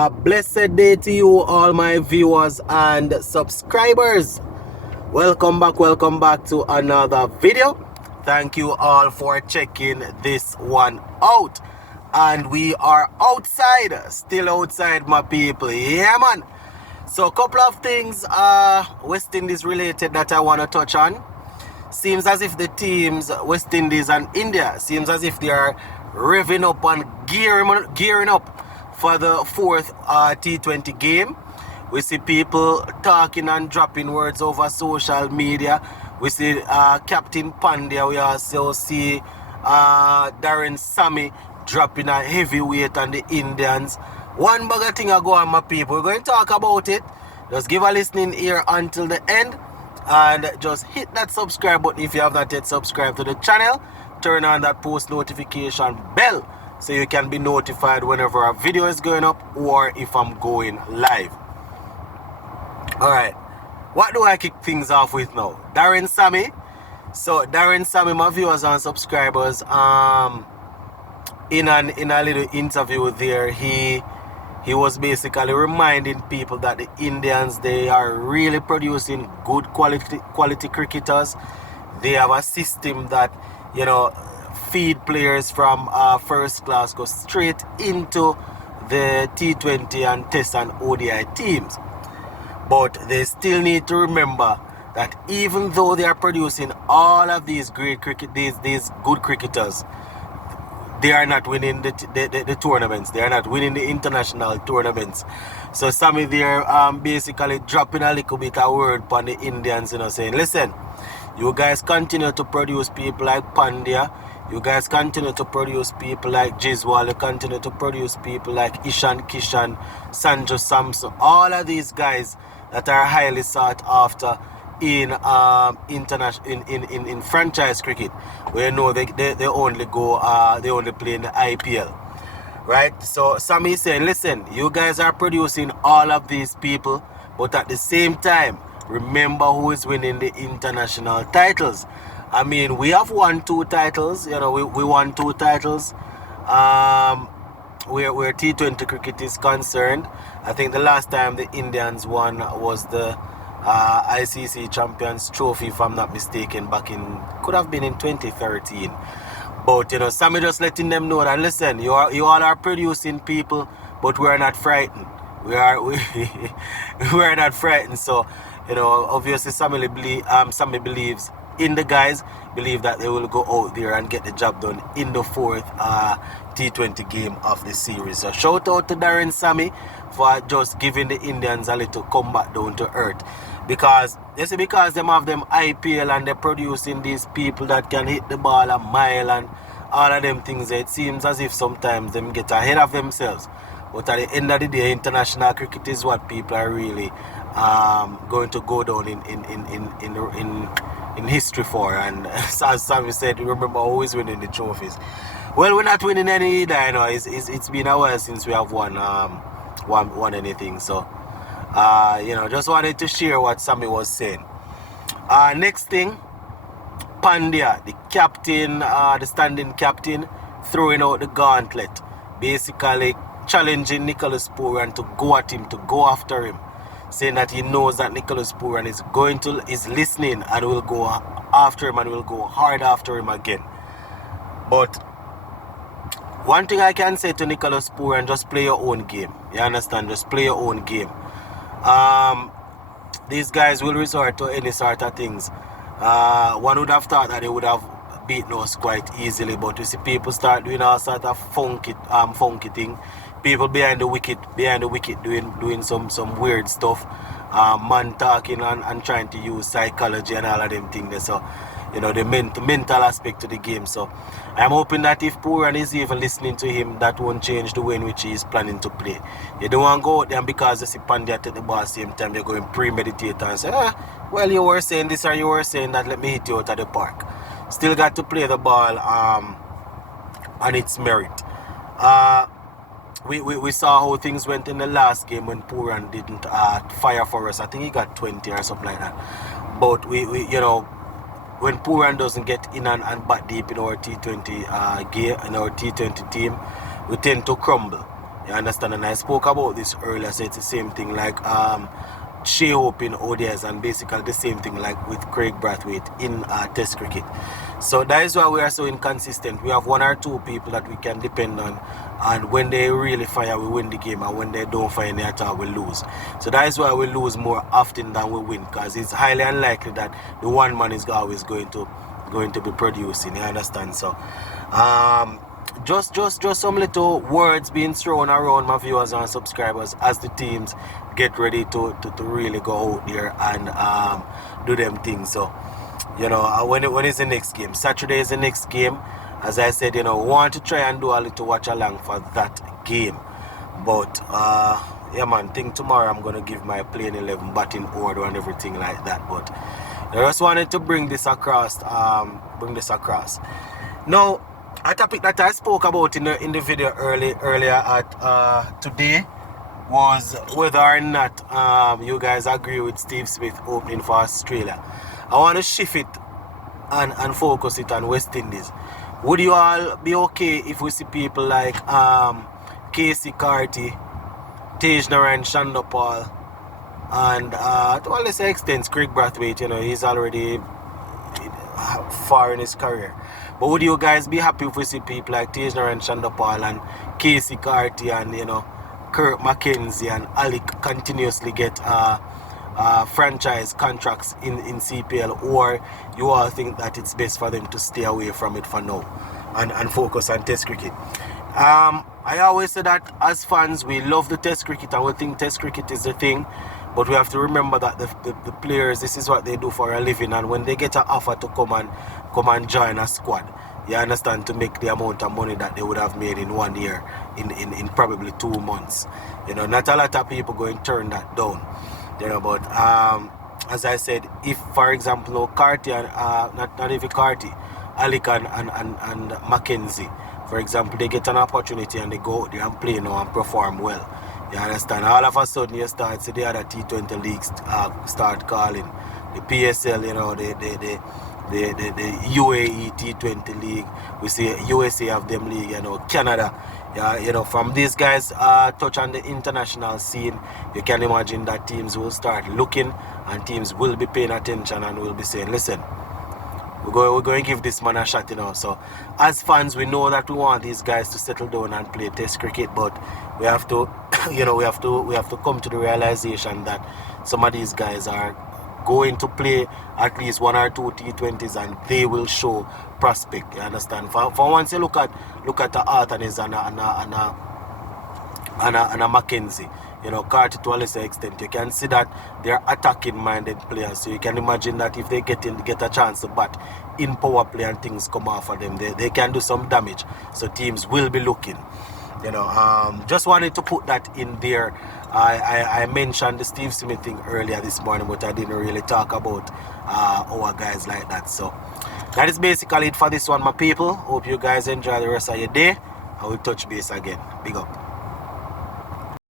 A blessed day to you, all my viewers and subscribers. Welcome back to another video. Thank you all for checking this one out. And we are outside, still outside, my people. Yeah, man. So a couple of things West Indies related that I want to touch on. Seems as if the teams, West Indies and India, seems as if they are revving up and gearing up for the fourth T20 game. We see people talking and dropping words over social media. We see Captain Pandya. We also see Darren Sammy dropping a heavyweight on the Indians. One bugger thing I go on, my people. We're going to talk about it. Just give a listening ear until the end. And just hit that subscribe button if you have not yet subscribed to the channel. Turn on that post notification bell so you can be notified whenever a video is going up or if I'm going live. Alright, what do I kick things off with now? Darren Sammy. So Darren Sammy, my viewers and subscribers, in a little interview there, he was basically reminding people that the Indians, they are really producing good quality cricketers. They have a system that, you know, feed players from first class go straight into the T20 and Test and ODI teams. But they still need to remember that even though they are producing all of these great these good cricketers, they are not winning the tournaments. They are not winning the international tournaments. So Sammy there basically dropping a little bit of word upon the Indians, you know, saying, listen, you guys continue to produce people like Pandya. You guys continue to produce people like Jiswal. You continue to produce people like Ishan Kishan, Sanju Samson. All of these guys that are highly sought after in in franchise cricket, where you know they only go they only play in the IPL, right? So Sammy is saying, listen, you guys are producing all of these people, but at the same time, remember who is winning the international titles. I mean, we have won 2 titles, you know, we won 2 titles where T20 cricket is concerned. I think the last time the Indians won was the ICC Champions Trophy, if I'm not mistaken, could have been in 2013. But, you know, Sammy just letting them know that, listen, you all are producing people, but we are not frightened. We are not frightened. So, you know, obviously Sammy believes in the guys, believe that they will go out there and get the job done in the 4th T20 game of the series. So shout out to Darren Sammy for just giving the Indians a little comeback down to earth. Because they say, because them have them IPL and they're producing these people that can hit the ball a mile and all of them things, it seems as if sometimes them get ahead of themselves. But at the end of the day, international cricket is what people are really going to go down in history for. And as Sammy said, remember always winning the trophies. Well, we're not winning any either, you know. It's been a while since we have won anything. So you know, just wanted to share what Sammy was saying. Next thing, Pandya, the captain, the standing captain, throwing out the gauntlet, basically challenging Nicholas Pooran to go at him, to go after him, saying that he knows that Nicholas Pooran is listening and will go after him and will go hard after him again. But one thing I can say to Nicholas Pooran, just play your own game. You understand? Just play your own game. These guys will resort to any sort of things. One would have thought that they would have beaten us quite easily, but you see people start doing all sort of funky thing. People behind the wicket doing some weird stuff. Man talking and trying to use psychology and all of them things. So, you know, the mental aspect to the game. So I'm hoping that if Pooran is even listening to him, that won't change the way in which he is planning to play. You don't want to go out there because you see Pandya take the ball at the same time, you're going premeditate and say, well, you were saying this or you were saying that, let me hit you out of the park. Still got to play the ball on its merit. We saw how things went in the last game when Pooran didn't fire for us. I think he got 20 or something like that. But we you know, when Pooran doesn't get in and bat deep in our T20 game, in our T20 team, we tend to crumble. You understand? And I spoke about this earlier, so it's the same thing like Shea Hope in ODS, and basically the same thing like with Craig Brathwaite in Test cricket. So that is why we are so inconsistent. We have one or two people that we can depend on, and when they really fire, we win the game, and when they don't fire any at all, we lose. So that is why we lose more often than we win, because it's highly unlikely that the one man is always going to be producing. You understand? So just some little words being thrown around my viewers and subscribers as the teams get ready to really go out there and do them things. So you know, when is the next game? Saturday is the next game. As I said, you know, we want to try and do a little watch along for that game. But yeah man, think tomorrow I'm gonna give my playing 11 batting order and everything like that. But I just wanted to bring this across. Now, a topic that I spoke about in the video earlier at today was whether or not you guys agree with Steve Smith opening for Australia. I want to shift it and focus it on West Indies. Would you all be okay if we see people like Casey Carty, Tejnaran Shandopal, and to a lesser extent Craig Brathwaite? You know, he's already far in his career. But would you guys be happy if we see people like Tejnaran Shandopal and Casey Carty and, you know, Kurt McKenzie and Ali continuously get franchise contracts in CPL, or you all think that it's best for them to stay away from it for now and focus on Test cricket? I always say that as fans we love the Test cricket and we think Test cricket is the thing, but we have to remember that the players, this is what they do for a living, and when they get an offer to come and join a squad, you understand, to make the amount of money that they would have made in 1 year in probably 2 months, you know, not a lot of people going to turn that down. You know, but as I said, if for example Carty and not even Carty, Alec and Mackenzie, for example, they get an opportunity and they go out there and play now and perform well. You understand? All of a sudden you start see the other T20 leagues start calling. The PSL, you know, the UAE T20 league. We see USA have them league, you know, Canada. Yeah, you know, from these guys touch on the international scene, you can imagine that teams will start looking and teams will be paying attention and will be saying, listen, we're going to give this man a shot, you know. So as fans, we know that we want these guys to settle down and play Test cricket, but we have to you know, we have to come to the realization that some of these guys are going to play at least 1 or 2 T20s and they will show prospect. You understand? For once you look at the Artanis and a Mackenzie, you know, Carty to a lesser extent, you can see that they're attacking minded players. So you can imagine that if they get a chance to bat in power play and things come off of them, they can do some damage. So teams will be looking. You know, just wanted to put that in there. I mentioned the Steve Smith thing earlier this morning, but I didn't really talk about our guys like that. So that is basically it for this one, my people. Hope you guys enjoy the rest of your day. I will touch base again. Big up.